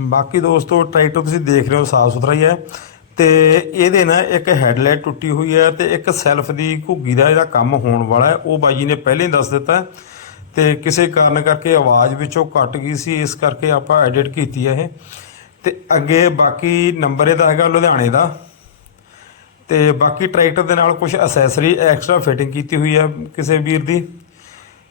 ਬਾਕੀ ਦੋਸਤੋ ਟਰੈਕਟਰ ਤੁਸੀਂ ਦੇਖ ਰਹੇ ਹੋ, ਸਾਫ਼ ਸੁਥਰਾ ਹੀ ਹੈ। ਤੇ ਇਹਦੇ ਨਾ ਇੱਕ ਹੈਡਲਾਈਟ ਟੁੱਟੀ ਹੋਈ ਹੈ ਤੇ ਇੱਕ ਸੈਲਫ ਦੀ ਘੁੱਗੀ ਦਾ ਇਹਦਾ ਕੰਮ ਹੋਣ ਵਾਲਾ ਹੈ, ਉਹ ਬਾਈ ਜੀ ਨੇ ਪਹਿਲਾਂ ਹੀ ਦੱਸ ਦਿੱਤਾ। ਤੇ ਕਿਸੇ ਕਾਰਨ ਕਰਕੇ ਆਵਾਜ਼ ਵਿੱਚੋਂ ਕੱਟ ਗਈ ਸੀ, ਇਸ ਕਰਕੇ ਆਪਾਂ ਐਡਿਟ ਕੀਤੀ ਹੈ ਇਹ। ਤੇ ਅੱਗੇ ਬਾਕੀ ਨੰਬਰ ਇਹਦਾ ਹੈਗਾ ਲੁਧਿਆਣੇ ਦਾ। ਤੇ ਬਾਕੀ ਟਰੈਕਟਰ ਦੇ ਨਾਲ ਕੁਝ ਅਸੈਸਰੀ ਐਕਸਟਰਾ ਫਿਟਿੰਗ ਕੀਤੀ ਹੋਈ ਹੈ ਕਿਸੇ ਵੀਰ ਦੀ।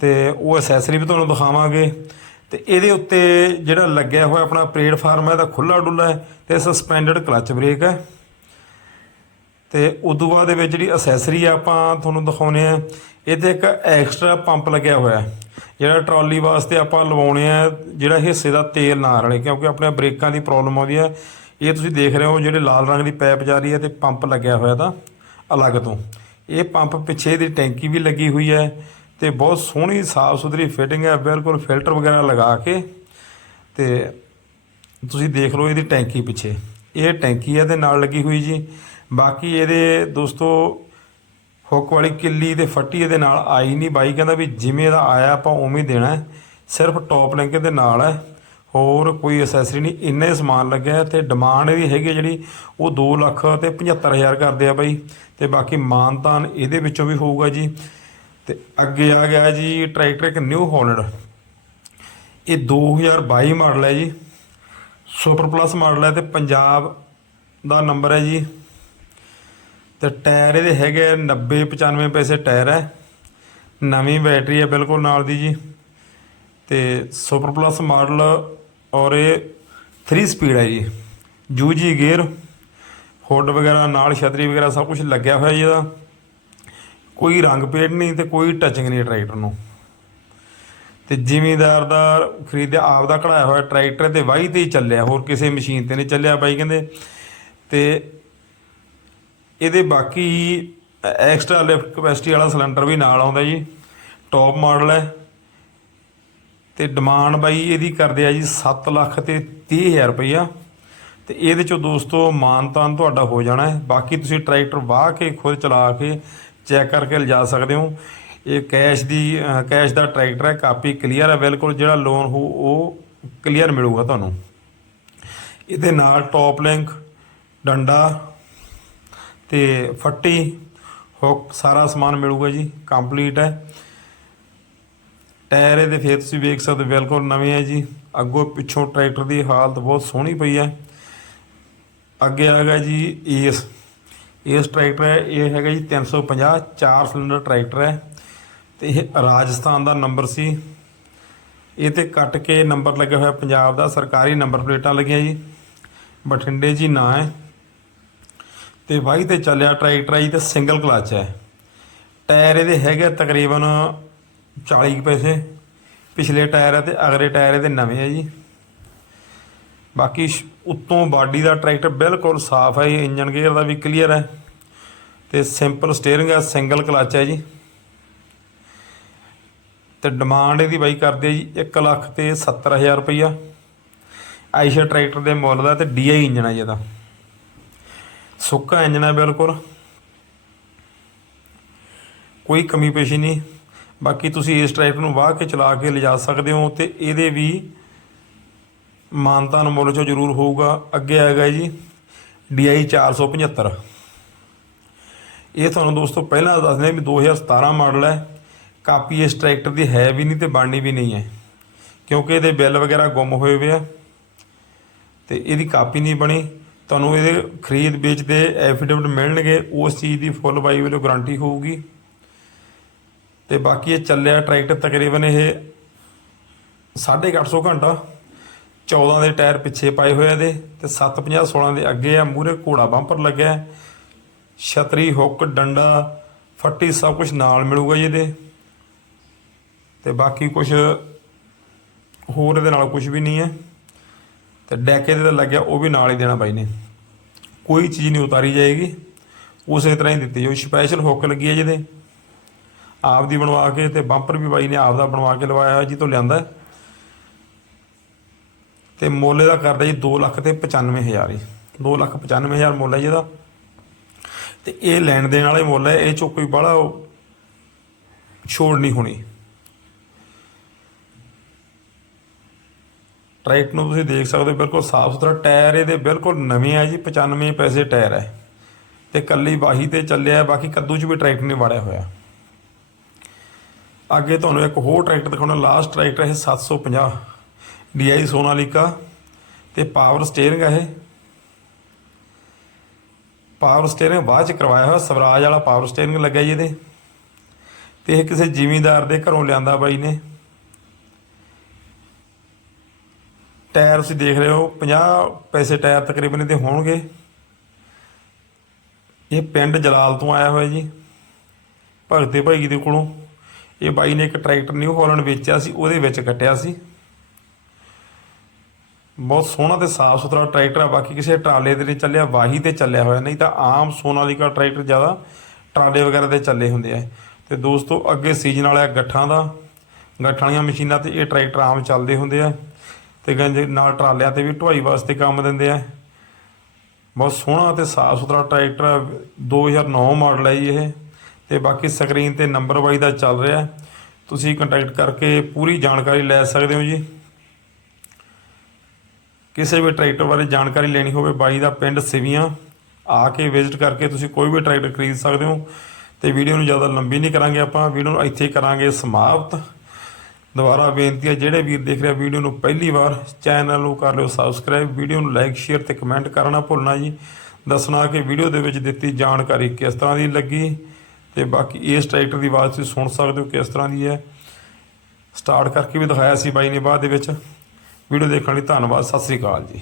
ਤੇ ਉਹ ਅਸੈਸਰੀ ਵੀ ਤੁਹਾਨੂੰ ਦਿਖਾਵਾਂਗੇ। ਤੇ ਇਹਦੇ ਉੱਤੇ ਜਿਹੜਾ ਲੱਗਿਆ ਹੋਇਆ ਆਪਣਾ ਪਲੇਟਫਾਰਮ ਹੈ, ਇਹਦਾ ਖੁੱਲਾ ਡੁੱਲਾ ਹੈ ਤੇ ਸਸਪੈਂਡਡ ਕਲਚ ਬ੍ਰੇਕ ਹੈ। ਤੇ ਉਦੋਂ ਬਾਅਦ ਦੇ ਵਿੱਚ ਜਿਹੜੀ ਅਸੈਸਰੀ ਆ, ਆਪਾਂ ਤੁਹਾਨੂੰ ਦਿਖਾਉਨੇ ਆ ਇਹਦੇ ਇੱਕ ਐਕਸਟਰਾ ਪੰਪ ਲੱਗਿਆ ਹੋਇਆ ਹੈ, ਜਿਹੜਾ ਟਰਾਲੀ ਵਾਸਤੇ ਆਪਾਂ ਲਵਾਉਣੇ ਆ, ਜਿਹੜਾ ਹਿੱਸੇ ਦਾ ਤੇਲ ਨਾ ਰਲੇ, ਕਿਉਂਕਿ ਆਪਣੇ ਬ੍ਰੇਕਾਂ ਦੀ ਪ੍ਰੋਬਲਮ ਆਉਂਦੀ ਹੈ। ਇਹ ਤੁਸੀਂ ਦੇਖ ਰਹੇ ਹੋ, ਜਿਹੜੇ ਲਾਲ ਰੰਗ ਦੀ ਪਾਈਪ ਜਾ ਰਹੀ ਹੈ ਤੇ ਪੰਪ ਲੱਗਿਆ ਹੋਇਆ ਦਾ ਅਲੱਗ ਤੋਂ। ਇਹ ਪੰਪ ਪਿੱਛੇ ਦੀ ਟੈਂਕੀ ਵੀ ਲੱਗੀ ਹੋਈ ਹੈ। ਤੇ ਬਹੁਤ ਸੋਹਣੀ ਸਾਫ਼ ਸੁਥਰੀ ਫਿਟਿੰਗ ਹੈ, ਬਿਲਕੁਲ ਫਿਲਟਰ ਵਗੈਰਾ ਲਗਾ ਕੇ ਤੇ ਤੁਸੀਂ ਦੇਖ ਲਓ ਇਹਦੀ ਟੈਂਕੀ ਪਿੱਛੇ। ਇਹ ਟੈਂਕੀ ਹੈ ਦੇ ਨਾਲ ਲੱਗੀ ਹੋਈ ਜੀ। ਬਾਕੀ ਇਹਦੇ ਦੋਸਤੋ, ਹੁੱਕ ਵਾਲੀ ਕਿੱਲੀ ਤੇ ਫੱਟੀ ਇਹਦੇ ਨਾਲ ਆਈ ਨਹੀਂ। ਬਾਈ ਕਹਿੰਦਾ ਵੀ ਜਿਵੇਂ ਇਹਦਾ ਆਇਆ ਆਪਾਂ ਉਵੇਂ ਦੇਣਾ ਸਿਰਫ ਟੌਪ ਲਿੰਕ ਦੇ ਨਾਲ ਹੈ। ਹੋਰ ਕੋਈ ਅਸੈਸਰੀ ਨਹੀਂ। ਇੰਨਾ ਹੀ ਸਮਾਨ ਲੱਗਿਆ ਹੈ ਤੇ ਡਿਮਾਂਡ ਇਹਦੀ ਹੈਗੀ ਹੈ ਜਿਹੜੀ, ਉਹ 2 ਲੱਖ ਤੇ 75000 ਕਰਦੇ ਆ ਬਾਈ। ਤੇ ਬਾਕੀ ਮਾਨਤਾਨ ਇਹਦੇ ਵਿੱਚੋਂ ਵੀ ਹੋਊਗਾ ਜੀ। ਤੇ ਅੱਗੇ ਆ ਗਿਆ ਜੀ ਟਰੈਕਟਰ ਇੱਕ ਨਿਊ ਹੌਲੈਂਡ। ਇਹ 2022 ਮਾਡਲ ਹੈ ਜੀ। ਸੁਪਰ ਪਲੱਸ ਮਾਡਲ ਹੈ ਤੇ ਪੰਜਾਬ ਦਾ ਨੰਬਰ ਹੈ ਜੀ। ਤੇ ਟਾਇਰ ਇਹਦੇ ਹੈਗੇ 90 95 ਪੈਸੇ ਟਾਇਰ ਹੈ। ਨਵੀਂ ਬੈਟਰੀ ਹੈ ਬਿਲਕੁਲ ਨਾਲ ਦੀ ਜੀ। ਤੇ ਸੁਪਰ ਪਲੱਸ ਮਾਡਲ ਔਰ ਇਹ 3 ਸਪੀਡ ਹੈ ਜੀ। ਜੂਜੀ ਗੇਅਰ, ਹੁੱਡ ਵਗੈਰਾ ਨਾਲ ਛਤਰੀ ਵਗੈਰਾ ਸਭ ਕੁਝ ਲੱਗਿਆ ਹੋਇਆ ਜੀ ਇਹਦਾ। ਕੋਈ ਰੰਗ ਪੇਂਟ ਨਹੀਂ ਤੇ ਕੋਈ ਟੱਚਿੰਗ ਨਹੀਂ ਟਰੈਕਟਰ ਨੂੰ। ਤੇ ਜ਼ਿਮੀਦਾਰ ਦਾ ਖਰੀਦਿਆ, ਆਪ ਦਾ ਕਢਾਇਆ ਹੋਇਆ ਟਰੈਕਟਰ ਤੇ ਵਾਹੀ ਤੇ ਹੀ ਚੱਲਿਆ, ਹੋਰ ਕਿਸੇ ਮਸ਼ੀਨ ਤੇ ਨਹੀਂ ਚੱਲਿਆ ਬਾਈ ਕਹਿੰਦੇ। ਤੇ ਇਹਦੇ ਬਾਕੀ ਐਕਸਟਰਾ ਲਿਫਟ ਕਪੈਸਿਟੀ ਵਾਲਾ ਸਿਲੰਡਰ ਵੀ ਨਾਲ ਆਉਂਦਾ ਜੀ ਟੌਪ ਮਾਡਲ ਹੈ। ਤੇ ਡਿਮਾਂਡ ਬਾਈ ਇਹਦੀ ਕਰਦੇ ਆ ਜੀ 7 ਲੱਖ ਤੇ 30000 ਰੁਪਈਆ। ਤੇ ਇਹਦੇ ਚੋਂ ਦੋਸਤੋ ਮਾਨਤਾਨ ਤੁਹਾਡਾ ਹੋ ਜਾਣਾ ਹੈ। ਬਾਕੀ ਤੁਸੀਂ ਟਰੈਕਟਰ ਵਾਹ ਕੇ ਖੁਦ ਚਲਾ ਕੇ ਚੈੱਕ ਕਰਕੇ ਲਿਜਾ ਸਕਦੇ ਹੋ। ਇਹ ਕੈਸ਼ ਦੀ ਕੈਸ਼ ਦਾ ਟਰੈਕਟਰ ਹੈ, ਕਾਪੀ ਕਲੀਅਰ ਹੈ, ਬਿਲਕੁਲ ਜਿਹੜਾ ਲੋਨ ਹੋ, ਉਹ ਕਲੀਅਰ ਮਿਲੂਗਾ ਤੁਹਾਨੂੰ। ਇਹਦੇ ਨਾਲ ਟੌਪ ਲਿੰਕ, ਡੰਡਾ ਤੇ ਫੱਟੀ, ਹੁੱਕ, ਸਾਰਾ ਸਮਾਨ ਮਿਲੂਗਾ ਜੀ, ਕੰਪਲੀਟ ਹੈ। ਟਾਇਰ ਇਹਦੇ ਫੇਰ ਤੁਸੀਂ ਵੇਖ ਸਕਦੇ ਹੋ, ਬਿਲਕੁਲ ਨਵੇਂ ਹੈ ਜੀ। ਅੱਗੋਂ ਪਿੱਛੋਂ ਟਰੈਕਟਰ ਦੀ ਹਾਲਤ ਬਹੁਤ ਸੋਹਣੀ ਪਈ ਹੈ। ਅੱਗੇ ਆ ਗਿਆ ਜੀ ਏਸ ਇਸ ਟਰੈਕਟਰ ਹੈ, ਇਹ ਹੈਗਾ ਜੀ 350 ਚਾਰ ਸਿਲੰਡਰ ਟਰੈਕਟਰ ਹੈ। ਤੇ ਇਹ ਰਾਜਸਥਾਨ ਦਾ ਨੰਬਰ ਸੀ। ਇਹ ਤੇ ਕੱਟ ਕੇ ਨੰਬਰ ਲੱਗਿਆ ਹੋਇਆ ਪੰਜਾਬ ਦਾ, ਸਰਕਾਰੀ ਨੰਬਰ ਪਲੇਟਾਂ ਲੱਗੀਆਂ ਜੀ। ਬਠਿੰਡੇ ਜੀ ਨਾਂ ਹੈ। ਤੇ ਵਾਹੀ ਤੇ ਚੱਲਿਆ ਟਰੈਕਟਰ ਹੈ ਜੀ, ਤੇ ਸਿੰਗਲ ਕਲਚ ਹੈ। ਟਾਇਰ ਇਹਦੇ ਹੈਗੇ ਤਕਰੀਬਨ 40 ਕੁ ਪੈਸੇ। ਪਿਛਲੇ ਟਾਇਰ ਹੈ ਤੇ ਅਗਲੇ ਟਾਇਰ ਇਹਦੇ ਨਵੇਂ ਹੈ ਜੀ। ਬਾਕੀ ਸ਼- ਉੱਤੋਂ ਬਾਡੀ ਦਾ ਟਰੈਕਟਰ ਬਿਲਕੁਲ ਸਾਫ਼ ਹੈ ਜੀ ਇੰਜਨ ਗੇਅਰ ਦਾ ਵੀ ਕਲੀਅਰ ਹੈ। ਤੇ ਸਿੰਪਲ ਸਟੀਅਰਿੰਗ ਹੈ, ਸਿੰਗਲ ਕਲਚ ਹੈ ਜੀ। ਤੇ ਡਿਮਾਂਡ ਇਹਦੀ ਬਾਈ ਕਰਦੇ ਜੀ 1 ਲੱਖ ਤੇ 70000 ਰੁਪਈਆ। ਆਇਸ਼ਾ ਟਰੈਕਟਰ ਦੇ ਮੁੱਲ ਦਾ ਤੇ ਡੀਆਈ ਇੰਜਨ ਹੈ ਜੀ ਇਹਦਾ। ਸੁੱਕਾ ਇੰਜਨ ਹੈ ਬਿਲਕੁਲ। ਕੋਈ ਕਮੀ ਪੇਸ਼ੀ ਨਹੀਂ। ਬਾਕੀ ਤੁਸੀਂ ਇਸ ਟਰੈਕਟਰ ਨੂੰ ਵਾਹ ਕੇ ਚਲਾ ਕੇ ਲਿਜਾ ਸਕਦੇ ਹੋ ਤੇ ਇਹਦੇ ਵੀ ਮਾਨਤਾਨ ਮੁੱਲ ਚੋਂ ਜ਼ਰੂਰ ਹੋਊਗਾ। ਅੱਗੇ ਆਏਗਾ ਜੀ DI 475 ਇਹ ਤੁਹਾਨੂੰ ਦੋਸਤੋ ਪਹਿਲਾਂ ਦੱਸਦੇ ਵੀ 2017 ਮਾਡਲ ਹੈ। ਕਾਪੀ ਇਸ ਟਰੈਕਟਰ ਦੀ ਹੈ ਵੀ ਨਹੀਂ ਤੇ ਬਣਨੀ ਵੀ ਨਹੀਂ ਹੈ। ਕਿਉਂਕਿ ਇਹਦੇ ਬਿੱਲ ਵਗੈਰਾ ਗੁੰਮ ਹੋਏ ਹੋਏ ਆ ਤੇ ਇਹਦੀ ਕਾਪੀ ਨਹੀਂ ਬਣੀ। ਤੁਹਾਨੂੰ ਇਹਦੇ ਖਰੀਦ ਵੇਚ ਦੇ ਐਫੀਡੇਵਿਟ ਮਿਲਣਗੇ, ਉਸ ਚੀਜ਼ ਦੀ ਫੁੱਲ ਬਾਈ ਵੱਲੋਂ ਗਾਰੰਟੀ ਹੋਊਗੀ। ਤੇ ਬਾਕੀ ਇਹ ਚੱਲਿਆ ਟਰੈਕਟਰ ਤਕਰੀਬਨ ਇਹ 850 ਘੰਟਾ। 14 ਦੇ ਟਾਇਰ ਪਿੱਛੇ ਪਾਏ ਹੋਏ ਆ ਇਹਦੇ ਤੇ 750 16 ਦੇ ਅੱਗੇ ਆ ਮੂਰੇ ਘੋੜਾ ਬੰਪਰ ਲੱਗਿਆ ਛਤਰੀ, ਹੁੱਕ, ਡੰਡਾ, ਫੱਟੀ ਸਭ ਕੁਝ ਨਾਲ ਮਿਲੂਗਾ ਜੀ ਇਹਦੇ। ਤੇ ਬਾਕੀ ਕੁਝ ਹੋਰ ਇਹਦੇ ਨਾਲ ਕੁਝ ਵੀ ਨਹੀਂ ਹੈ। ਤੇ ਡੈਕ ਇਹਦੇ ਤੇ ਲੱਗਿਆ, ਉਹ ਵੀ ਨਾਲ ਹੀ ਦੇਣਾ ਬਾਈ ਨੇ। ਕੋਈ ਚੀਜ਼ ਨਹੀਂ ਉਤਾਰੀ ਜਾਏਗੀ। ਉਸੇ ਤਰ੍ਹਾਂ ਹੀ ਦਿੱਤੀ ਜੋ ਸਪੈਸ਼ਲ ਹੁੱਕ ਲੱਗੀ ਹੈ ਜਿਹਦੇ ਆਪ ਦੀ ਬਣਵਾ ਕੇ ਤੇ ਬੰਪਰ ਵੀ ਬਾਈ ਨੇ ਆਪ ਦਾ ਬਣਵਾ ਕੇ ਲਵਾਇਆ ਹੋਇਆ ਜੀ, ਤੋਂ ਲਿਆਂਦਾ ਤੇ ਮੁੱਲ ਇਹਦਾ ਕਰਦਾ ਜੀ 2 ਲੱਖ ਤੇ 95000 ਜੀ। 2 ਲੱਖ 95000 ਮੁੱਲ ਹੈ ਜੀ ਇਹਦਾ। ਤੇ ਇਹ ਲੈਣ ਦੇਣ ਵਾਲੇ ਮੁੱਲ ਹੈ, ਇਹ ਚੋਂ ਕੋਈ ਬੜਾ ਛੋੜ ਨਹੀਂ ਹੋਣੀ। ਟਰੈਕਟਰ ਨੂੰ ਤੁਸੀਂ ਦੇਖ ਸਕਦੇ ਹੋ, ਬਿਲਕੁਲ ਸਾਫ਼ ਸੁਥਰਾ ਟਾਇਰ ਇਹਦੇ ਬਿਲਕੁਲ ਨਵੇਂ ਆ ਜੀ 95 ਪੈਸੇ ਟਾਇਰ ਹੈ। ਤੇ ਕੱਲੀ ਬਾਹੀ ਤੇ ਚੱਲਿਆ, ਬਾਕੀ ਕੱਦੂ 'ਚ ਵੀ ਟਰੈਕਟਰ ਨਹੀਂ ਵਾੜਿਆ ਹੋਇਆ। ਅੱਗੇ ਤੁਹਾਨੂੰ ਇੱਕ ਹੋਰ ਟਰੈਕਟਰ ਦਿਖਾਉਣਾ, ਲਾਸਟ ਟਰੈਕਟਰ ਇਹ 750 DI ਸੋਨਾਲੀਕਾ ਤੇ ਪਾਵਰ ਸਟੀਅਰਿੰਗ ਹੈ ਇਹ। ਪਾਵਰ ਸਟੀਅਰਿੰਗ ਬਾਅਦ ਚ ਕਰਵਾਇਆ ਹੋਇਆ, ਸਵਰਾਜ ਵਾਲਾ ਪਾਵਰ ਸਟੀਅਰਿੰਗ ਲੱਗਿਆ ਜੀ ਇਹਦੇ। ਤੇ ਇਹ ਕਿਸੇ ਜ਼ਿਮੀਂਦਾਰ ਦੇ ਘਰੋਂ ਲਿਆਂਦਾ ਬਾਈ ਨੇ। ਟਾਇਰ ਤੁਸੀਂ ਦੇਖ ਰਹੇ ਹੋ 50 ਪੈਸੇ ਟਾਇਰ ਤਕਰੀਬਨ ਇਹਦੇ ਹੋਣਗੇ। ਇਹ ਪਿੰਡ ਜਲਾਲ ਤੋਂ ਆਇਆ ਹੋਇਆ ਜੀ, ਭਗਤੇ ਭਾਈ ਦੇ ਕੋਲੋਂ। ਇਹ ਬਾਈ ਨੇ ਇੱਕ ਟਰੈਕਟਰ ਨਿਊ ਹਾਲੈਂਡ ਵੇਚਿਆ ਸੀ, ਉਹਦੇ ਵਿੱਚ ਕੱਟਿਆ ਸੀ। ਬਹੁਤ ਸੋਹਣਾ ਤੇ ਸਾਫ਼ ਸੁਥਰਾ ਟਰੈਕਟਰ ਆ, ਬਾਕੀ ਕਿਸੇ ਟਰਾਲੇ ਦੇ ਨਹੀਂ ਚੱਲਿਆ, ਵਾਹੀ ਤੇ ਚੱਲਿਆ ਹੋਇਆ, ਨਹੀਂ ਤਾਂ ਆਮ ਸੋਨਾਲੀਕਾ ਟਰੈਕਟਰ ਜ਼ਿਆਦਾ ਟਰਾਲੇ ਵਗੈਰਾ ਤੇ ਚੱਲੇ ਹੁੰਦੇ ਆ। ਤੇ ਦੋਸਤੋ, ਅੱਗੇ ਸੀਜ਼ਨ ਵਾਲਾ ਗੱਠਾਂ ਦਾ, ਗੱਠਾਂ ਵਾਲੀਆਂ ਮਸ਼ੀਨਾਂ ਤੇ ਇਹ ਟਰੈਕਟਰ ਆਮ ਚੱਲਦੇ ਹੁੰਦੇ ਆ। ਤੇ ਗੰਜ ਨਾਲ ਟਰਾਲਿਆਂ ਤੇ ਵੀ ਢੁਆਈ ਵਾਸਤੇ ਕੰਮ ਦਿੰਦੇ ਆ। ਬਹੁਤ ਸੋਹਣਾ ਤੇ ਸਾਫ਼ ਸੁਥਰਾ ਟਰੈਕਟਰ ਆ। 2009 ਮਾਡਲ ਹੈ ਜੀ ਇਹ। ਤੇ ਬਾਕੀ ਸਕਰੀਨ ਤੇ ਨੰਬਰ ਵਾਈਜ਼ ਦਾ ਚੱਲ ਰਿਹਾ। ਤੁਸੀਂ ਕੰਟੈਕਟ ਕਰਕੇ ਪੂਰੀ ਜਾਣਕਾਰੀ ਲੈ ਸਕਦੇ ਹੋ ਜੀ। ਕਿਸੇ ਵੀ ਟਰੈਕਟਰ ਬਾਰੇ ਜਾਣਕਾਰੀ ਲੈਣੀ ਹੋਵੇ, ਬਾਈ ਦਾ ਪਿੰਡ ਸਿਵੀਆਂ, ਆ ਕੇ ਵਿਜ਼ਿਟ ਕਰਕੇ ਤੁਸੀਂ ਕੋਈ ਵੀ ਟਰੈਕਟਰ ਖਰੀਦ ਸਕਦੇ ਹੋ ਤੇ ਵੀਡੀਓ ਨੂੰ ਜ਼ਿਆਦਾ ਲੰਬੀ ਨਹੀਂ ਕਰਾਂਗੇ ਆਪਾਂ, ਵੀਡੀਓ ਨੂੰ ਇੱਥੇ ਕਰਾਂਗੇ ਸਮਾਪਤ। ਦੁਬਾਰਾ ਬੇਨਤੀ ਹੈ, ਜਿਹੜੇ ਵੀਰ ਦੇਖ ਰਿਹਾ ਵੀਡੀਓ ਨੂੰ ਪਹਿਲੀ ਵਾਰ, ਚੈਨਲ ਨੂੰ ਕਰ ਲਿਓ ਸਬਸਕ੍ਰਾਈਬ ਵੀਡੀਓ ਨੂੰ ਲਾਈਕ ਸ਼ੇਅਰ ਤੇ ਕਮੈਂਟ ਕਰਨਾ ਭੁੱਲਣਾ ਜੀ। ਦੱਸਣਾ ਕਿ ਵੀਡੀਓ ਦੇ ਵਿੱਚ ਦਿੱਤੀ ਜਾਣਕਾਰੀ ਕਿਸ ਤਰ੍ਹਾਂ ਦੀ ਲੱਗੀ ਤੇ ਬਾਕੀ ਇਸ ਟਰੈਕਟਰ ਦੀ ਆਵਾਜ਼ ਤੁਸੀਂ ਸੁਣ ਸਕਦੇ ਹੋ ਕਿਸ ਤਰ੍ਹਾਂ ਦੀ ਹੈ। ਸਟਾਰਟ ਕਰਕੇ ਵੀ ਦਿਖਾਇਆ ਸੀ ਬਾਈ ਨੇ ਬਾਅਦ ਦੇ ਵਿੱਚ। ਵੀਡੀਓ ਦੇਖਣ ਲਈ ਧੰਨਵਾਦ ਸਤਿ ਸ੍ਰੀ ਅਕਾਲ ਜੀ।